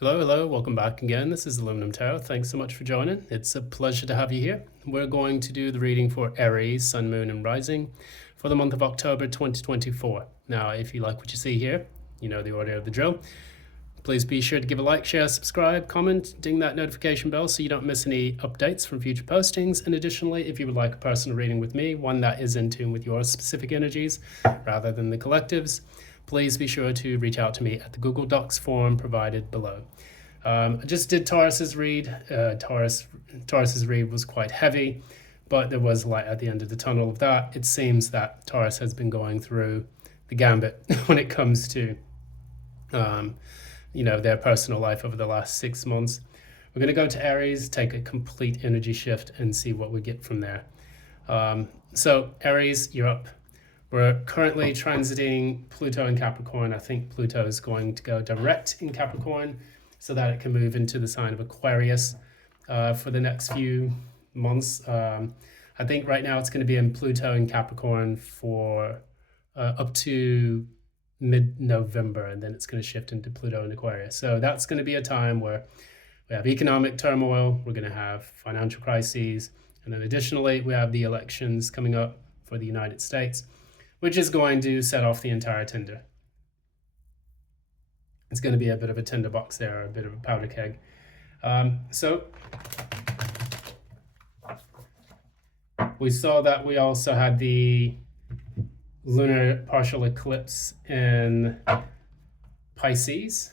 Hello, welcome back again. This is Aluminum Tarot. Thanks so much for joining. It's a pleasure to have you here. We're going to do the reading for Aries, Sun, Moon, and Rising for the month of October 2024. Now, if you like what you see here, you know the order of the drill. Please be sure to give a like, share, subscribe, comment, ding that notification bell so you don't miss any updates from future postings. And additionally, if you would like a personal reading with me, one that is in tune with your specific energies rather than the collectives, please be sure to reach out to me at the Google Docs form provided below. I just did Taurus's read. Taurus's read was quite heavy, but there was light at the end of the tunnel of that. It seems that Taurus has been going through the gambit when it comes to their personal life over the last 6 months. We're going to go to Aries, take a complete energy shift, and see what we get from there. So Aries, you're up. We're currently transiting Pluto in Capricorn. I think Pluto is going to go direct in Capricorn so that it can move into the sign of Aquarius for the next few months. I think right now it's going to be in Pluto in Capricorn for up to mid-November, and then it's going to shift into Pluto in Aquarius. So that's going to be a time where we have economic turmoil, we're going to have financial crises, and then additionally we have the elections coming up for the United States, which is going to set off the entire tinder. It's going to be a bit of a tinderbox there, a bit of a powder keg. So we saw that we also had the lunar partial eclipse in Pisces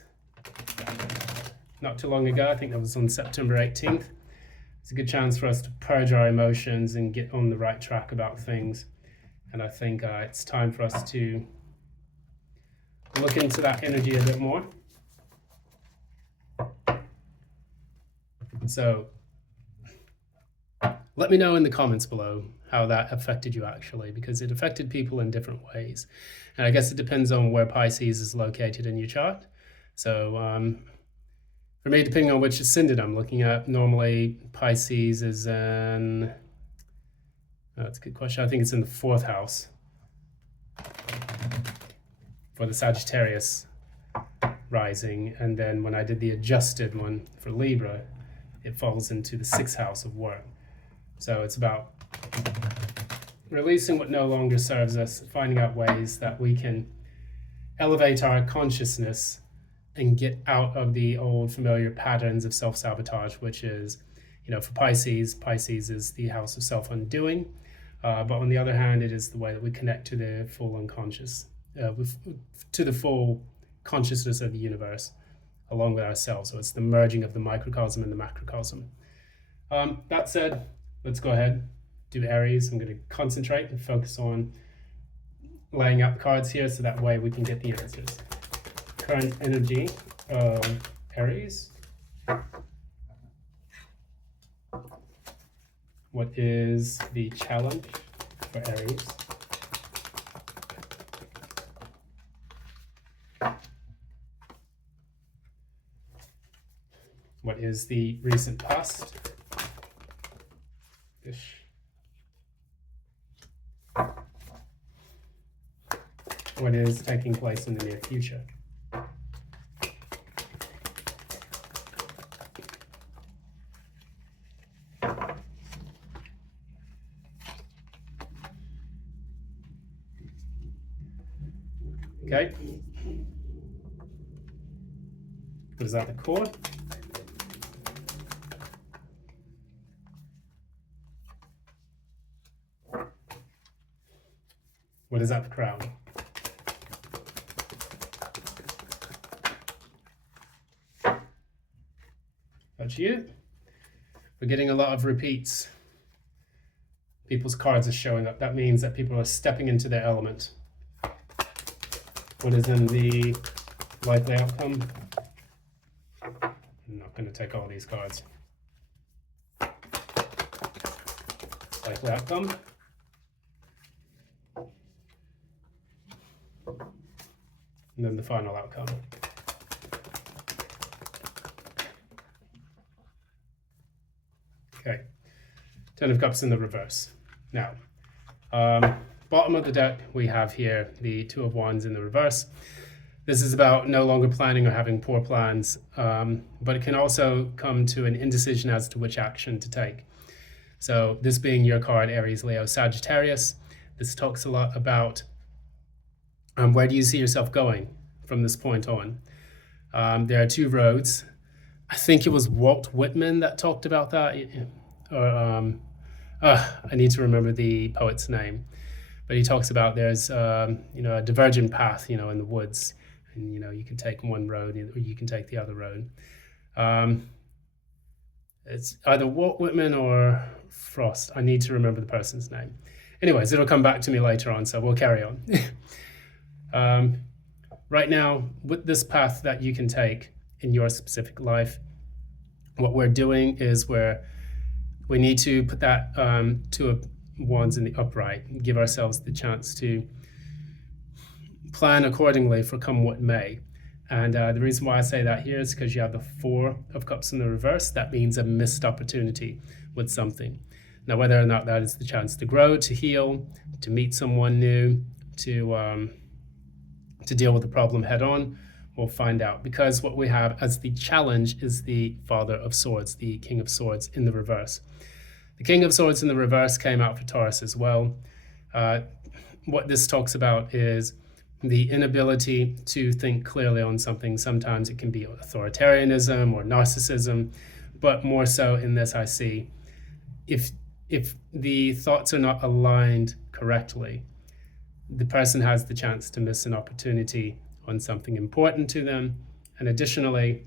not too long ago. I think that was on September 18th. It's a good chance for us to purge our emotions and get on the right track about things. And I think it's time for us to look into that energy a bit more. So let me know in the comments below how that affected you actually, because it affected people in different ways. And I guess it depends on where Pisces is located in your chart. So for me, depending on which ascendant I'm looking at, normally Pisces is in, that's a good question. I think it's in the 4th house for the Sagittarius rising. And then when I did the adjusted one for Libra, it falls into the 6th house of work. So it's about releasing what no longer serves us, finding out ways that we can elevate our consciousness and get out of the old familiar patterns of self-sabotage, which is, for Pisces is the house of self-undoing. But on the other hand, it is the way that we connect to the full unconscious, to the full consciousness of the universe, along with ourselves. So it's the merging of the microcosm and the macrocosm. That said, let's go ahead, do Aries. I'm going to concentrate and focus on laying out the cards here so that way we can get the answers. Current energy of Aries. What is the challenge for Aries? What is the recent past? What is taking place in the near future? Okay. What is that, the core? What is that, the crown? That's you. We're getting a lot of repeats. People's cards are showing up. That means that people are stepping into their element. What is in the likely outcome? I'm not going to take all these cards. Likely outcome. And then the final outcome. Okay, 10 of Cups in the reverse. Now, bottom of the deck, we have here the Two of Wands in the reverse. This is about no longer planning or having poor plans, but it can also come to an indecision as to which action to take. So this being your card, Aries, Leo, Sagittarius, this talks a lot about where do you see yourself going from this point on. There are two roads. I think it was Walt Whitman that talked about that. Or I need to remember the poet's name. But he talks about there's a divergent path, in the woods, and you can take one road or you can take the other road. It's either Walt Whitman or Frost. I need to remember the person's name. Anyways, it'll come back to me later on, so we'll carry on. Right now, with this path that you can take in your specific life, what we're doing is we need to put that two of wands in the upright and give ourselves the chance to plan accordingly for come what may. And the reason why I say that here is because you have the Four of Cups in the reverse. That means a missed opportunity with something. Now, whether or not that is the chance to grow, to heal, to meet someone new, to deal with the problem head on, we'll find out. Because what we have as the challenge is the Father of Swords, the King of Swords in the reverse. The King of Swords in the reverse came out for Taurus as well. What this talks about is the inability to think clearly on something. Sometimes it can be authoritarianism or narcissism, but more so in this I see, if the thoughts are not aligned correctly, the person has the chance to miss an opportunity on something important to them. And additionally,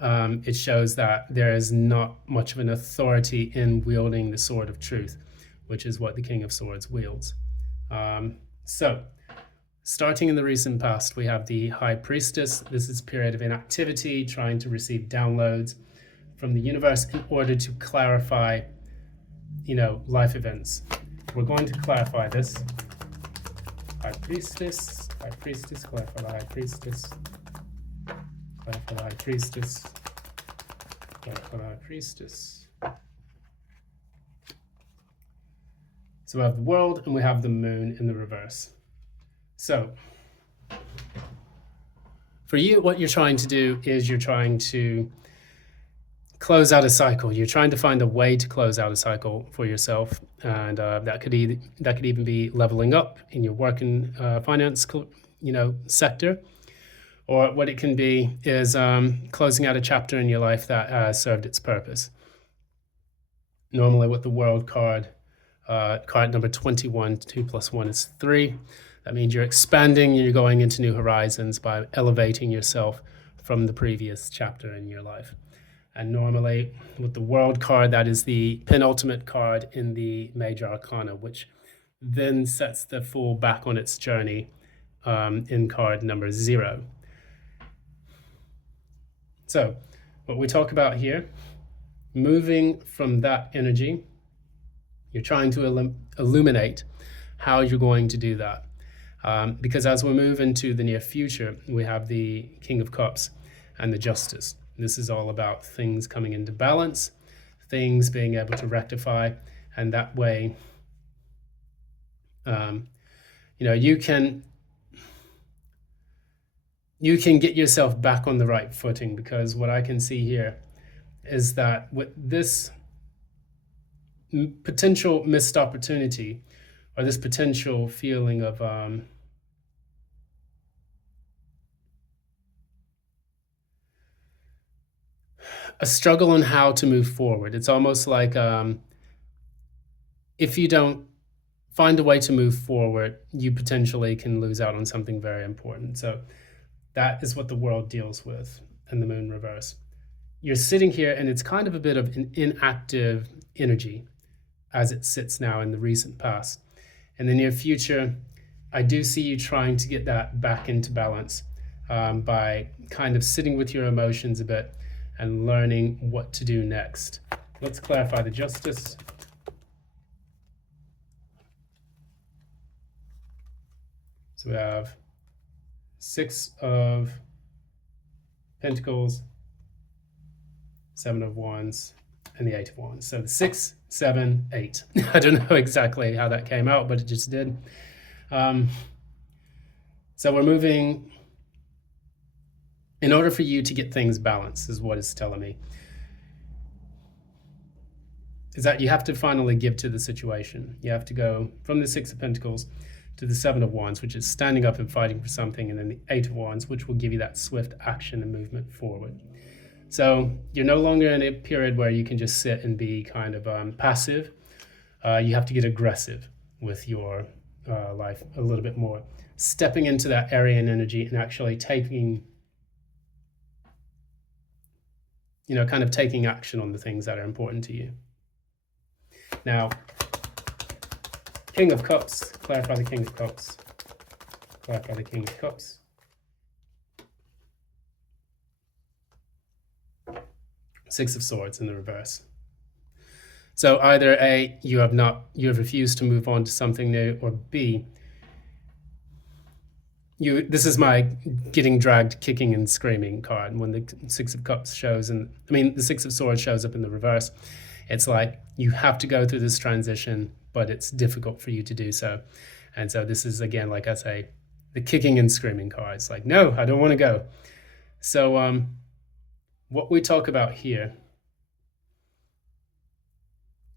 it shows that there is not much of an authority in wielding the sword of truth, which is what the King of Swords wields. So, starting in the recent past, we have the High Priestess. This is a period of inactivity, trying to receive downloads from the universe in order to clarify, life events. We're going to clarify this. High Priestess, clarify the High Priestess. Clarify the High Priestess. Clarify the High Priestess. So we have the World and we have the Moon in the reverse. So, for you, what you're trying to do is you're trying to close out a cycle. You're trying to find a way to close out a cycle for yourself, and that could even be leveling up in your work and finance, sector, or what it can be is closing out a chapter in your life that served its purpose. Normally, with the World card, card number 21, 2 plus 1 is 3. That means you're expanding, you're going into new horizons by elevating yourself from the previous chapter in your life. And normally, with the World card, that is the penultimate card in the Major Arcana, which then sets the Fool back on its journey in card number 0. So, what we talk about here, moving from that energy, you're trying to illuminate how you're going to do that. Because as we move into the near future, we have the King of Cups and the Justice. This is all about things coming into balance, things being able to rectify, and that way, you can get yourself back on the right footing. Because what I can see here is that with this potential missed opportunity, or this potential feeling of a struggle on how to move forward. It's almost like if you don't find a way to move forward, you potentially can lose out on something very important. So that is what the World deals with in the Moon reverse. You're sitting here and it's kind of a bit of an inactive energy as it sits now in the recent past. In the near future, I do see you trying to get that back into balance by kind of sitting with your emotions a bit and learning what to do next. Let's clarify the Justice. So we have 6 of Pentacles, 7 of Wands, and the 8 of Wands. So the 6, 7, 8. I don't know exactly how that came out, but it just did. So we're moving, in order for you to get things balanced, is what it's telling me, is that you have to finally give to the situation. You have to go from the Six of Pentacles to the Seven of Wands, which is standing up and fighting for something, and then the Eight of Wands, which will give you that swift action and movement forward. So you're no longer in a period where you can just sit and be kind of passive. You have to get aggressive with your life a little bit more, stepping into that Aryan energy and actually taking, kind of taking action on the things that are important to you. Now, King of Cups, clarify the King of Cups. Clarify the King of Cups. Six of Swords in the reverse. So either A, you have refused to move on to something new, or B, this is my getting dragged, kicking and screaming card. When the Six of Cups shows, the Six of Swords shows up in the reverse, it's like you have to go through this transition, but it's difficult for you to do so. And so this is, again, like I say, the kicking and screaming card. It's like, no, I don't want to go. So what we talk about here,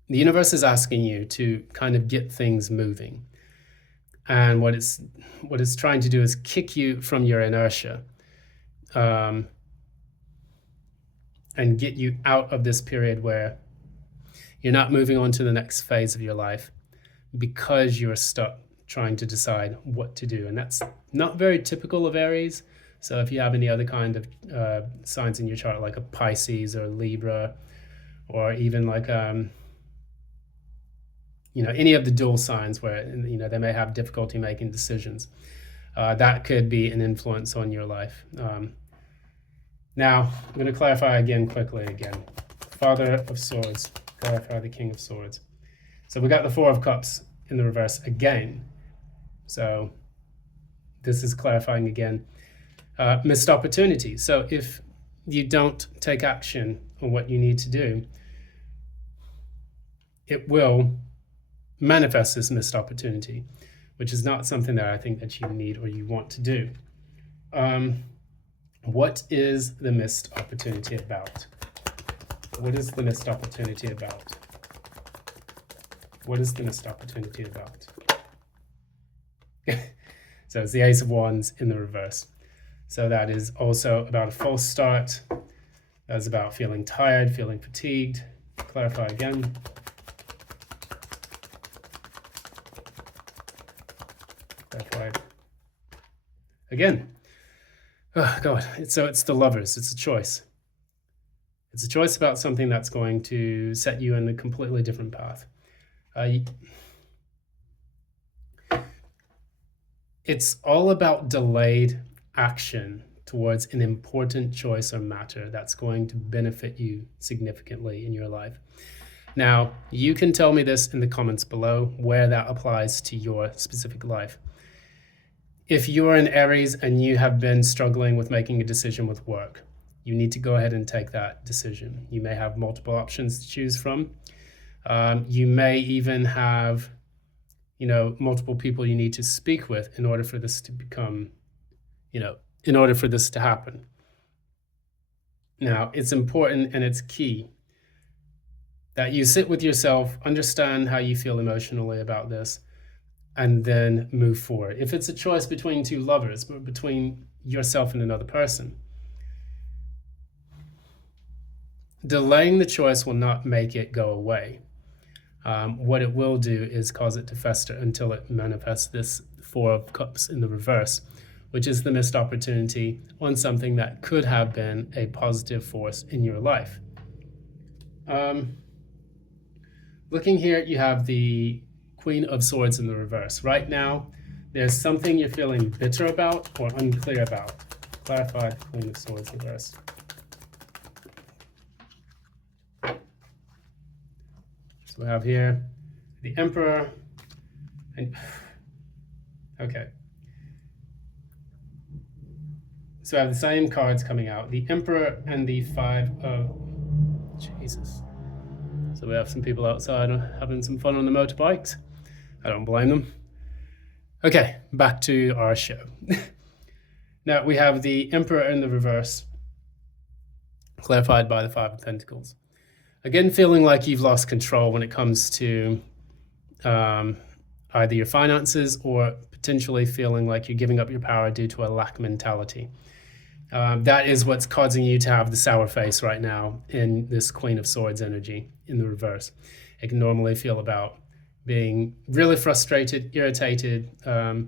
the universe is asking you to kind of get things moving. And what it's trying to do is kick you from your inertia and get you out of this period where you're not moving on to the next phase of your life because you're stuck trying to decide what to do. And that's not very typical of Aries. So if you have any other kind of signs in your chart, like a Pisces or Libra, or even like any of the dual signs where they may have difficulty making decisions, that could be an influence on your life. Now I'm going to clarify again quickly. Father of Swords, clarify the King of Swords. So we got the Four of Cups in the reverse again. So this is clarifying again. Missed opportunity. So if you don't take action on what you need to do, it will manifest this missed opportunity, which is not something that I think that you need or you want to do. What is the missed opportunity about? What is the missed opportunity about? What is the missed opportunity about? So it's the Ace of Wands in the reverse. So that is also about a false start. That's about feeling tired, feeling fatigued. Clarify again. Clarify again. Oh God, so it's the Lovers. It's a choice. It's a choice about something that's going to set you in a completely different path. It's all about delayed action towards an important choice or matter that's going to benefit you significantly in your life. Now, you can tell me this in the comments below where that applies to your specific life. If you're an Aries and you have been struggling with making a decision with work, you need to go ahead and take that decision. You may have multiple options to choose from. You may even have, multiple people you need to speak with in order for this to become, in order for this to happen. Now, it's important and it's key that you sit with yourself, understand how you feel emotionally about this, and then move forward. If it's a choice between two lovers, between yourself and another person, delaying the choice will not make it go away. What it will do is cause it to fester until it manifests this Four of Cups in the reverse, which is the missed opportunity on something that could have been a positive force in your life. Looking here, you have the Queen of Swords in the reverse. Right now, there's something you're feeling bitter about or unclear about. Clarify the Queen of Swords reverse. So we have here the Emperor and okay. So I have the same cards coming out, the Emperor and the Five of Jesus. So we have some people outside having some fun on the motorbikes. I don't blame them. Okay, back to our show. Now we have the Emperor in the reverse, clarified by the Five of Pentacles. Again, feeling like you've lost control when it comes to either your finances or potentially feeling like you're giving up your power due to a lack mentality. That is what's causing you to have the sour face right now in this Queen of Swords energy in the reverse. It can normally feel about being really frustrated, irritated, a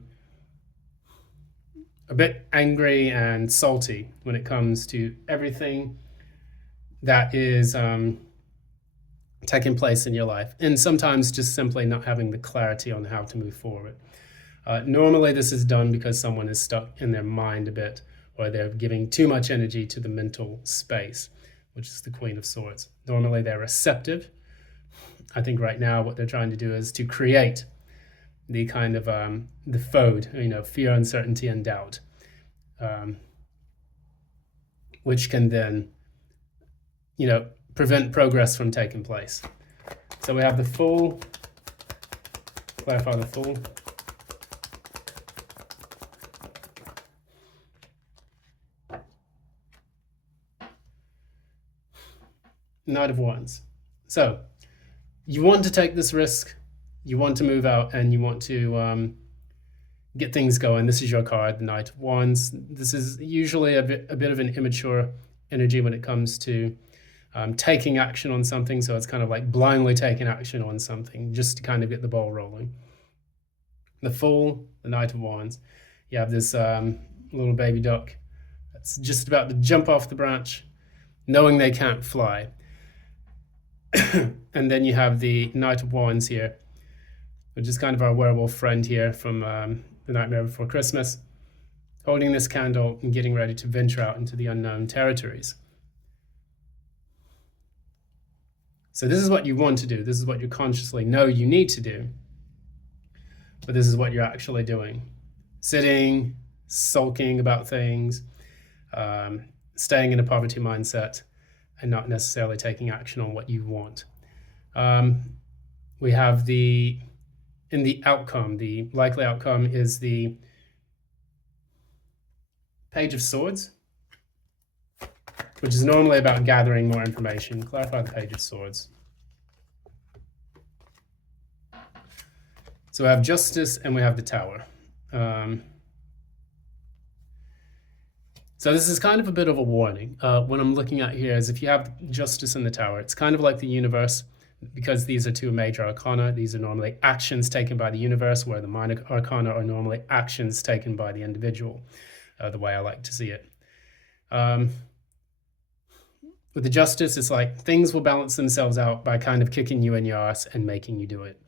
bit angry and salty when it comes to everything that is taking place in your life, and sometimes just simply not having the clarity on how to move forward. Normally this is done because someone is stuck in their mind a bit, or they're giving too much energy to the mental space, which is the Queen of Swords. Normally they're receptive. I think right now what they're trying to do is to create the kind of the FOD, fear, uncertainty, and doubt, which can then, prevent progress from taking place. So we have the Fool, clarify the Fool. Knight of Wands. So you want to take this risk, you want to move out, and you want to get things going. This is your card, the Knight of Wands. This is usually a bit of an immature energy when it comes to taking action on something. So it's kind of like blindly taking action on something just to kind of get the ball rolling. The Fool, the Knight of Wands. You have this little baby duck that's just about to jump off the branch, knowing they can't fly. And then you have the Knight of Wands here, which is kind of our werewolf friend here from The Nightmare Before Christmas, holding this candle and getting ready to venture out into the unknown territories. So this is what you want to do. This is what you consciously know you need to do. But this is what you're actually doing. Sitting, sulking about things, staying in a poverty mindset, and not necessarily taking action on what you want. We have in the outcome, the likely outcome is the Page of Swords, which is normally about gathering more information. Clarify the Page of Swords. So we have Justice and we have the Tower. So this is kind of a bit of a warning. What I'm looking at here is if you have Justice and the Tower, it's kind of like the universe, because these are two major arcana. These are normally actions taken by the universe, where the minor arcana are normally actions taken by the individual, the way I like to see it. With the Justice, it's like things will balance themselves out by kind of kicking you in your ass and making you do it.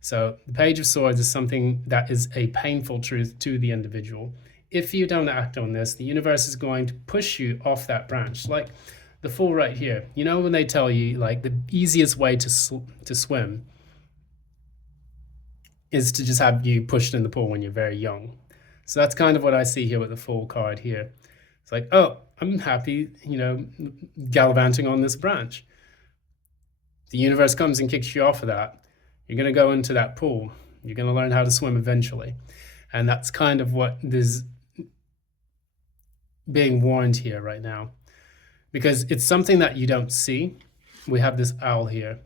So the Page of Swords is something that is a painful truth to the individual. If you don't act on this, the universe is going to push you off that branch. Like the Fool right here. You know when they tell you like the easiest way to swim is to just have you pushed in the pool when you're very young. So that's kind of what I see here with the Fool card here. It's like, oh, I'm happy, gallivanting on this branch. The universe comes and kicks you off of that. You're going to go into that pool. You're going to learn how to swim eventually. And that's kind of what is being warned here right now. Because it's something that you don't see. We have this owl here.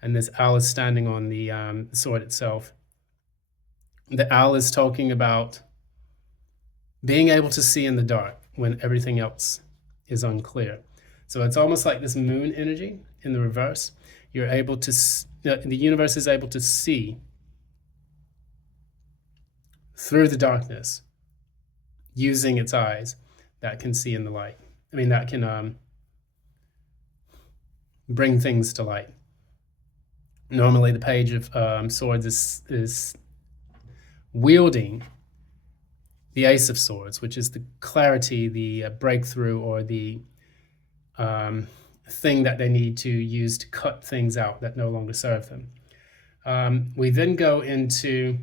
And this owl is standing on the sword itself. The owl is talking about being able to see in the dark when everything else is unclear. So it's almost like this moon energy in the reverse. You're able to, the universe is able to see through the darkness using its eyes that can see in the light. I mean, that can bring things to light. Normally the Page of Swords is wielding the Ace of Swords, which is the clarity, the breakthrough, or the thing that they need to use to cut things out that no longer serve them. We then go into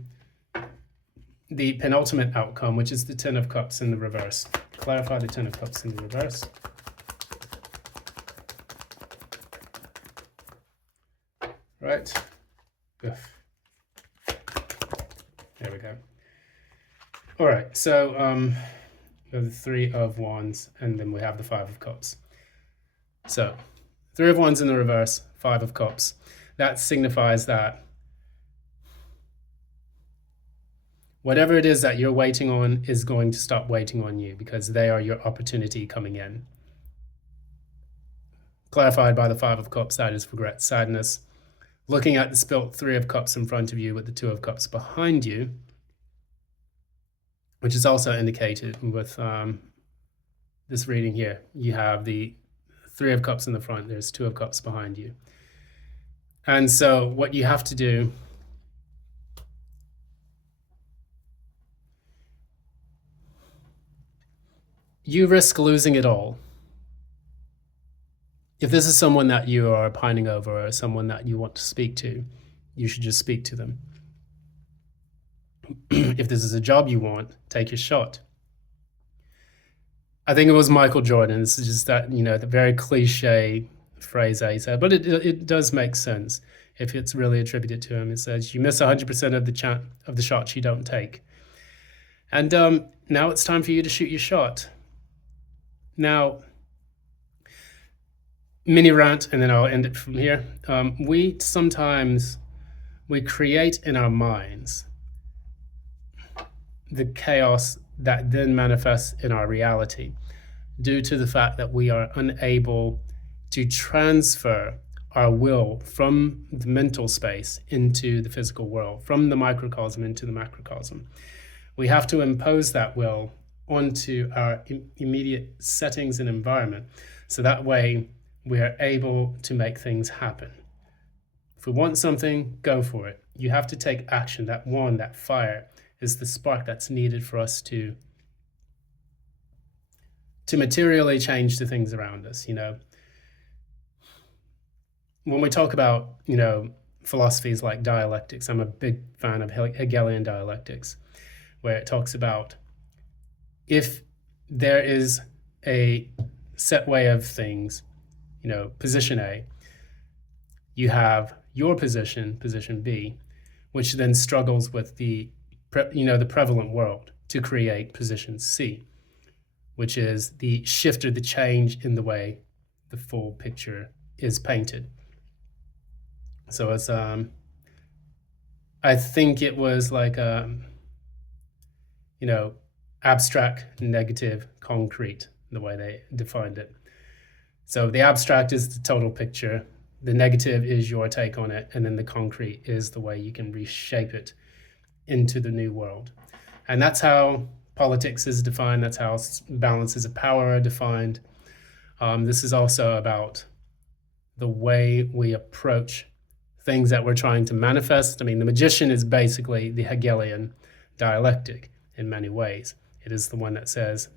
the penultimate outcome, which is the Ten of Cups in the reverse. Clarify the Ten of Cups in the reverse. Right. There we go. All right, so we have the Three of Wands, and then we have the Five of Cups. So, Three of Wands in the reverse, Five of Cups. That signifies that whatever it is that you're waiting on is going to stop waiting on you, because they are your opportunity coming in. Clarified by the Five of Cups, that is regret, sadness. Looking at the spilt Three of Cups in front of you with the Two of Cups behind you, which is also indicated with this reading here. You have the Three of Cups in the front, there's Two of Cups behind you. And so what you have to do you risk losing it all. If this is someone that you are pining over or someone that you want to speak to, you should just speak to them. If this is a job you want, take your shot. I think it was Michael Jordan. This is just that, the very cliche phrase that he said, but it does make sense if it's really attributed to him. It says, you miss 100% of the shots you don't take. And now it's time for you to shoot your shot. Now, mini rant, and then I'll end it from here. We create in our minds the chaos that then manifests in our reality due to the fact that we are unable to transfer our will from the mental space into the physical world, from the microcosm into the macrocosm. We have to impose that will onto our immediate settings and environment, so that way we are able to make things happen. If we want something, go for it. You have to take action. That fire is the spark that's needed for us to materially change the things around us. When we talk about, philosophies like dialectics, I'm a big fan of Hegelian dialectics, where it talks about if there is a set way of things, position A, you have your position B, which then struggles with the prevalent world to create position C, which is the shift or the change in the way the full picture is painted. So it's I think it was like abstract, negative, concrete, the way they defined it. So the abstract is the total picture, the negative is your take on it, and then the concrete is the way you can reshape it into the new world. And that's how politics is defined, that's how balances of power are defined. This is also about the way we approach things that we're trying to manifest. I mean, the magician is basically the Hegelian dialectic in many ways. It is the one that says,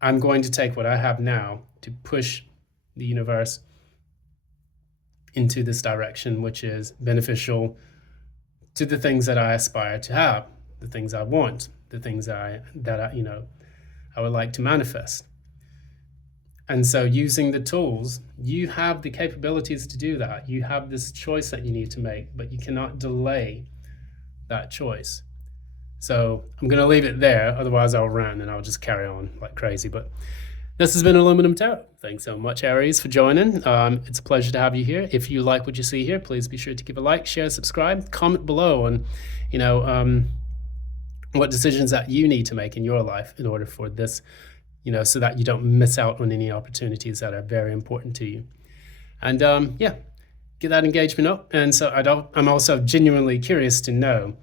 I'm going to take what I have now to push the universe into this direction, which is beneficial to the things that I aspire to have, the things I want, the things that I would like to manifest. And so using the tools, you have the capabilities to do that. You have this choice that you need to make, but you cannot delay that choice. So I'm going to leave it there, otherwise I'll rant and I'll just carry on like crazy. But this has been Aluminum Tarot. Thanks so much, Aries, for joining. It's a pleasure to have you here. If you like what you see here, please be sure to give a like, share, subscribe, comment below on, what decisions that you need to make in your life in order for this, so that you don't miss out on any opportunities that are very important to you. And get that engagement up. And so I'm also genuinely curious to know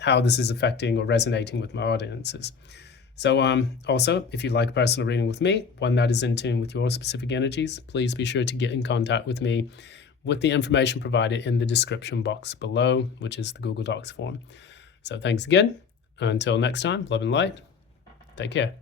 how this is affecting or resonating with my audiences. So also, if you'd like a personal reading with me, one that is in tune with your specific energies, please be sure to get in contact with me with the information provided in the description box below, which is the Google Docs form. So thanks again. Until next time, love and light. Take care.